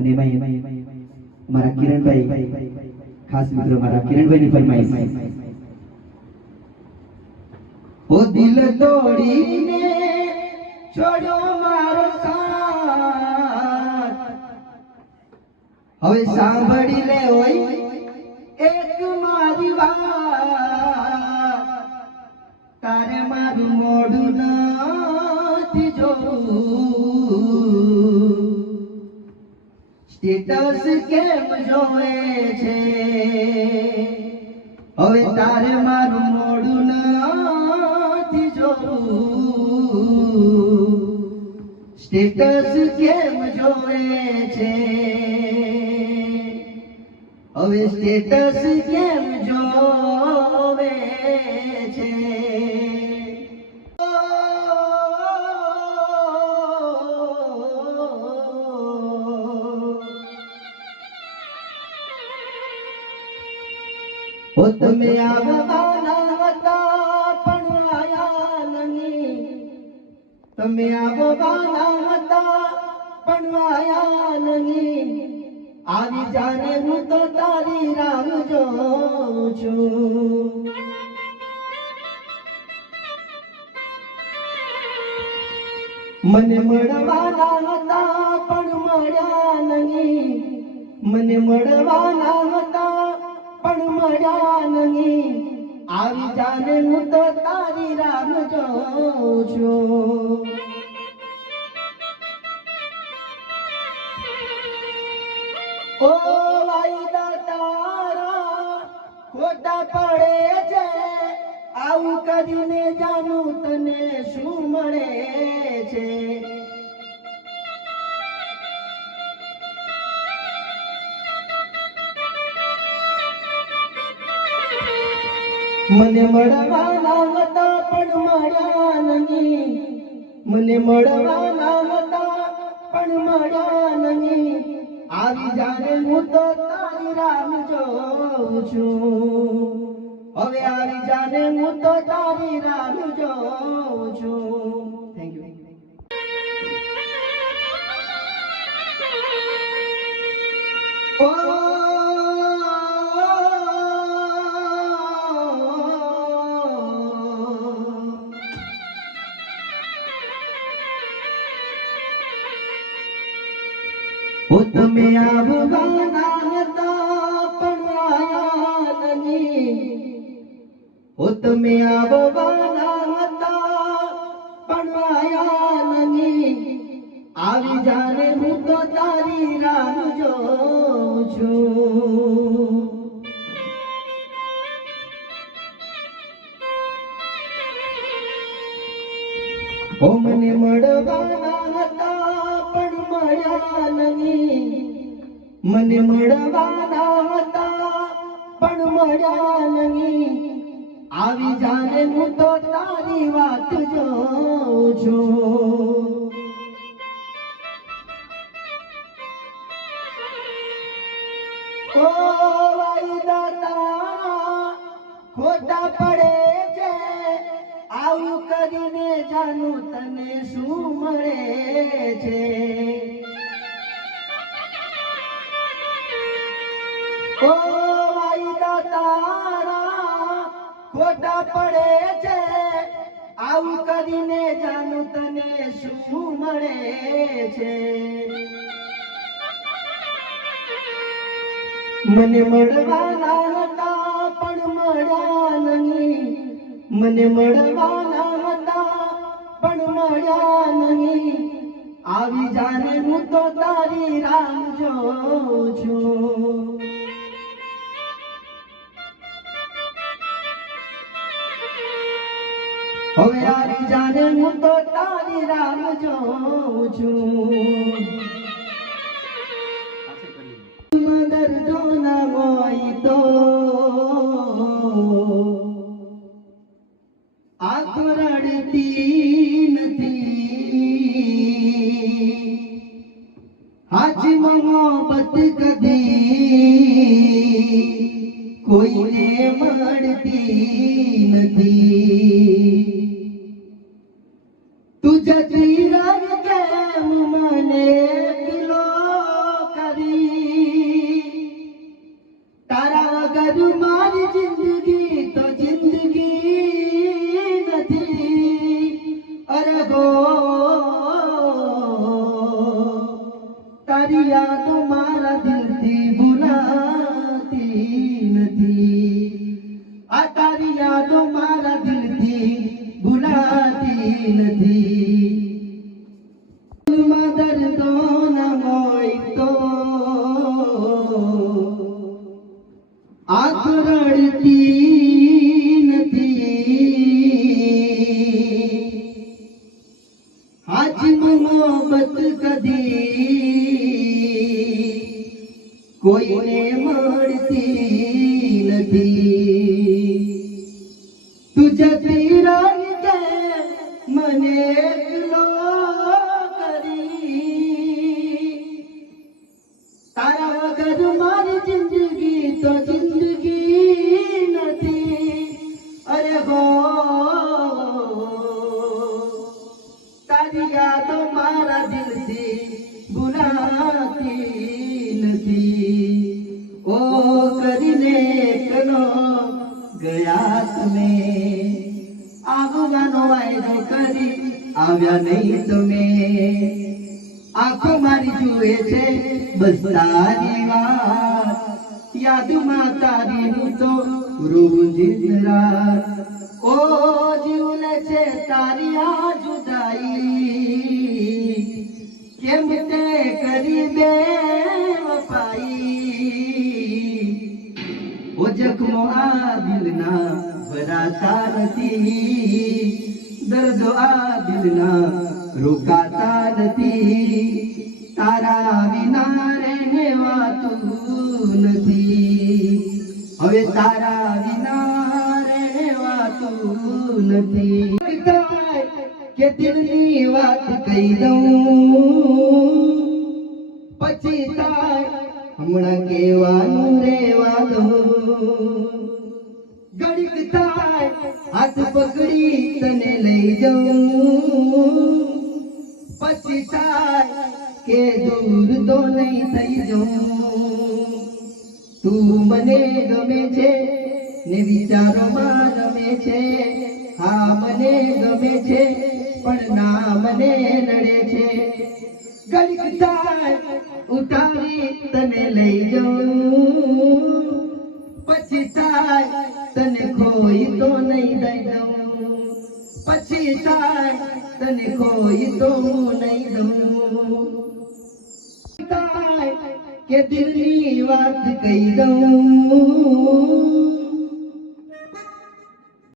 અને એમાં મારા કિરણભાઈ ખાસ મિત્રો મારા કિરણભાઈની ફરમાઈશ ઓ દિલ તોડીને છોડ્યો મારો સાથ હવે સાંભળી લે હોય એક મારી વાત તારે મારું મોઢું નથી જોવું સ્ટેટસ કેમ જોવે છે હવે તારે મારું મોઢું નથી જોવું સ્ટેટસ કેમ જોવે છે હવે સ્ટેટસ કેમ જોવે છે ઓ તમે આવવાના હતા પણ આયા નહીં તમે આવવાના હતા પણ આયા નહીં આવી જાને હું તો તારી રાહ જોઉં છું મને મળવાના હતા પણ મળ્યા નહીં મને મળવાના હતા પણ મળ્યા નહીં આવી જાને હું તો તારી રાહ જોઉં છું ઓ વાયદા તારા ખોટા પડે છે આવું કરીને જાણું તને શું મળે છે મને મળવાના હતા પણ મળ્યા નહીં મને મળવાના હતા પણ મળ્યા નહીં આવી જાને હું તો તારી રાહ જોઉં છું હવે આવી જાને હું તો તારી રાહ જોઉં છું થેન્ક યુ ઓ તમે આવવાના હતા પણ આયા નહીં ઓ તમે આવવાના હતા પણ આયા નહીં આવી જાને હું તો તારી રાહ જોઉં છું ઓ મને મળવાના હતા પણ મળ્યા નહીં મને મળવાના હતા પણ મળ્યા નહીં આવી જાને હું તો તારી વાત જોઉં છું ઓ વાયદા તારા ખોટા પડે છે આવું કરીને જાણું તને શું મળે છે ઓ વાયદા તારા ખોટા પડે છે આવું કરીને જાણું તને શું મળે છે મને મળવાના હતા પણ મળ્યા નહીં મને મળવાના હતા પણ મળ્યા નહીં આવી જાને હું તો તારી રાહ જોઉં છું હવે આવી જાને હું તો તારી રાહ જોઉં છું દર્દો ના હોય તો આંખો રડતી નથી હાજી મોહબ્બત કદી કોઈને મળતી નથી તું જતી રહે કેમ મને કિલો તારી યાદો મારા દિલથી ભૂલાતી નથી આ તારી યાદો મારા દિલથી ભૂલાતી નથી દિલમાં દર્દો ના હોય તો આંખ રડતી નથી હાજી મોહબ્બત કદી કોઈને મળતી નથી તું જતી રહી કે મને એકલો કરી તારા વગર મારી જિંદગી તો જિંદગી નથી અરે હો તારી યાદો મારા દિલથી ભૂલાતી નથી ઓ કરીને કનો ગયા તમે આવવાનો વાયદો કરી આવ્યા નહીં તમે આંખો મારી જુએ છે બસ તારી વાત યાદમાં તારી હું તો રોજ રાત ઓ જીવને છે તારી આ જુદાઈ કેમ તે કરી બે વફાઈ ઓ જખમો આ દિલના ભરાતા નથી દર્દો આ દિલના રોકાતા નથી તારા વિના રહેવાતું નથી હવે તારા વિના રહેવાતું નથી કે દિલની વાત કહી દઉં પછી થાય હમણાં કહેવાનું રહેવા દઉં ઘડીક થાય હાથ પકડી તને લઈ જાઉં પછી થાય કે દૂર તો નહીં થઈ જાઉં તું મને ગમે છે ને વિચારોમાં રમે છે હા મને ગમે છે પણ ના મને નડે છે ઘડીક થાય ઉઠાવી તને લઈ જાઉં પછી થાય તને કોઈ તો નહીં દઈ દઉં પછી થાય તને કોઈ તો નહીં દઉં થાય કે દિલની વાત કહી દઉં